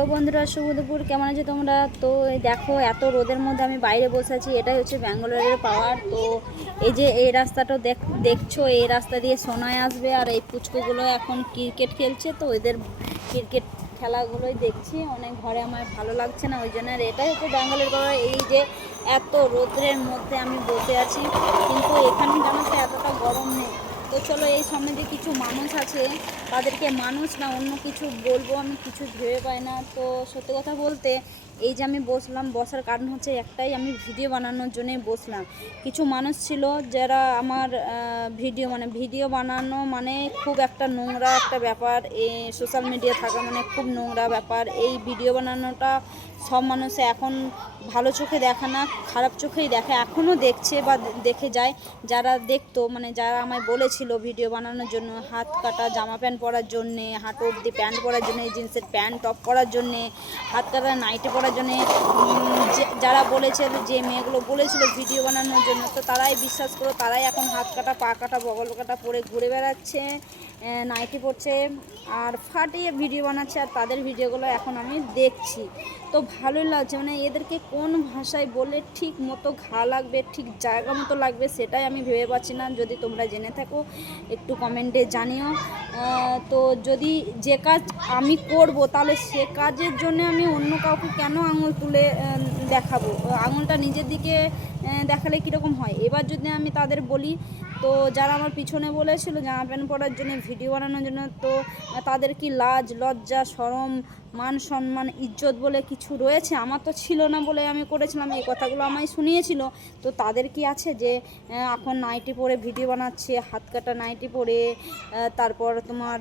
তো বন্ধুরা, শুভ দুপুর। কেমন আছো তোমরা? তো এই দেখো, এত রোদের মধ্যে আমি বাইরে বসে আছি। এটাই হচ্ছে ব্যাঙ্গালোরের পাওয়ার। তো এই যে এই রাস্তাটা দেখছো, এই রাস্তা দিয়ে সোনায় আসবে। আর এই পুচকুগুলো এখন ক্রিকেট খেলছে, তো এদের ক্রিকেট খেলাগুলোই দেখছি। অনেক ঘরে আমার ভালো লাগছে না, ওই জন্য। আর এটাই হচ্ছে ব্যাঙ্গালোরের পাওয়ার। এই যে এত রোদের মধ্যে আমি বসে আছি, কিন্তু এখানে জানো তো এতটা গরম নেই। তো চলো, এই সামনে যে কিছু মানুষ আছে, তাদেরকে মানুষ না অন্য কিছু বলবো, আমি কিছু ভেবে পাই না। তো সত্যি কথা বলতে, এই যে আমি বসলাম, বসার কারণ হচ্ছে একটাই, আমি ভিডিও বানানোর জন্যই বসলাম। কিছু মানুষ ছিল যারা আমার ভিডিও বানানো মানে খুব একটা নোংরা একটা ব্যাপার। এই সোশ্যাল মিডিয়া থাকা মানে খুব নোংরা ব্যাপার। এই ভিডিও বানানোটা সব মানুষে এখন ভালো চোখে দেখে না, খারাপ চোখেই দেখে, এখনও দেখছে বা দেখে যায়। যারা দেখতো, মানে যারা আমায় বলেছিল ভিডিও বানানোর জন্য, হাত কাটা জামা প্যান্ট পরার জন্যে, হাঁটু অবধি প্যান্ট পরার জন্যে, জিন্সের প্যান্ট টপ পরার জন্যে, হাত কাটা নাইটি পরার জন্যে, যারা বলেছে, যে মেয়েগুলো বলেছিল ভিডিও বানানোর জন্য, তো তারাই বিশ্বাস করো, তারাই এখন হাত কাটা পা কাটা বগল কাটা পরে ঘুরে বেড়াচ্ছে, নাইটি পরছে আর ফাটিয়ে ভিডিও বানাচ্ছে। আর তাদের ভিডিওগুলো এখন আমি দেখছি, তো ভালোই লাগছে। মানে এদেরকে কোন ভাষায় বলে ঠিক মতো ঘা লাগবে, ঠিক জায়গা মতো লাগবে, সেটাই আমি ভেবে পাচ্ছি না। যদি তোমরা জেনে থাকো একটু কমেন্টে জানিও। তো যদি যে কাজ আমি করব, তাহলে সে কাজের জন্য আমি অন্য কাউকে কেন আঙুল তুলে দেখাবো? আঙুলটা নিজের দিকে দেখালে কীরকম হয়? এবার যদি আমি তাদের বলি, তো যারা আমার পিছনে বলেছিল জামা প্যান্ট পরার জন্য, ভিডিও বানানোর জন্য, তো তাদের কি লাজ লজ্জা শরম মান সম্মান ইজ্জত বলে কিছু রয়েছে? আমার তো ছিল না বলে আমি করেছিলাম, এই কথাগুলো আমায় শুনিয়েছিল। তো তাদের কি আছে যে এখন নাইটি পরে ভিডিও বানাচ্ছে, হাত কাটা নাইটি পরে, তারপর তোমার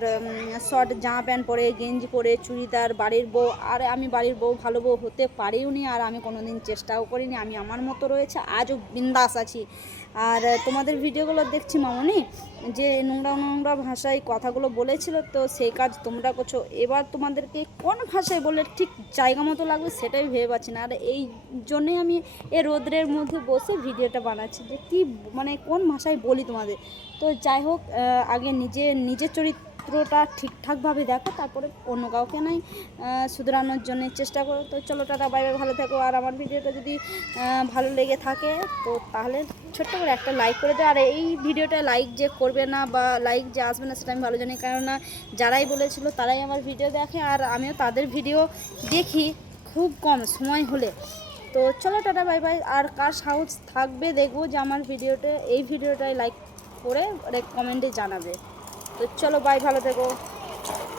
শর্ট জামা প্যান্ট পরে, গেঞ্জি পরে, চুড়িদার, বাড়ির বউ। আর আমি বাড়ির বউ, ভালো বউ হতে পারিও নি, আর আমি কোনো দিন চেষ্টাও করিনি। আমি আমার মতো রয়েছে, আজও বিন্দাস আছি। আর তোমাদের ভিডিওগুলো দেখছি মামনি, যে নোংরা নোংরা ভাষায় কথাগুলো বলেছিল, তো সেই কাজ তোমরা করছো। এবার তোমাদেরকে কোন ভাষায় বললে ঠিক জায়গা মতো লাগবে, সেটাই ভেবে পাচ্ছি না। আর এই জন্যই আমি এ রোদ্রের মধ্যে বসে ভিডিওটা বানাচ্ছি, যে কি মানে কোন ভাষায় বলি তোমাদের। তো যাই হোক, আগে নিজের চরিত্রটা ঠিকঠাকভাবে দেখো, তারপরে অন্য কাউকে নাই শুধরানোর জন্য চেষ্টা করো। তো চলো, টাটা, বাই বাই, ভালো থেকো। আর আমার ভিডিওটা যদি ভালো লেগে থাকে, তো তাহলে ছোট্ট করে একটা লাইক করে দেয়। আর এই ভিডিওটা লাইক যে করবে না বা লাইক যে আসবে না, সেটা আমি ভালো জানি, কেননা যারাই বলেছিল তারাই আমার ভিডিও দেখে, আর আমিও তাদের ভিডিও দেখি খুব কম সময় হলে। তো চলো, টাটা, বাই বাই। আর কার সাহস থাকবে দেখবো যে আমার এই ভিডিওটাই লাইক করে কমেন্টে জানাবে। তো চলো, বাই, ভালো থেকো।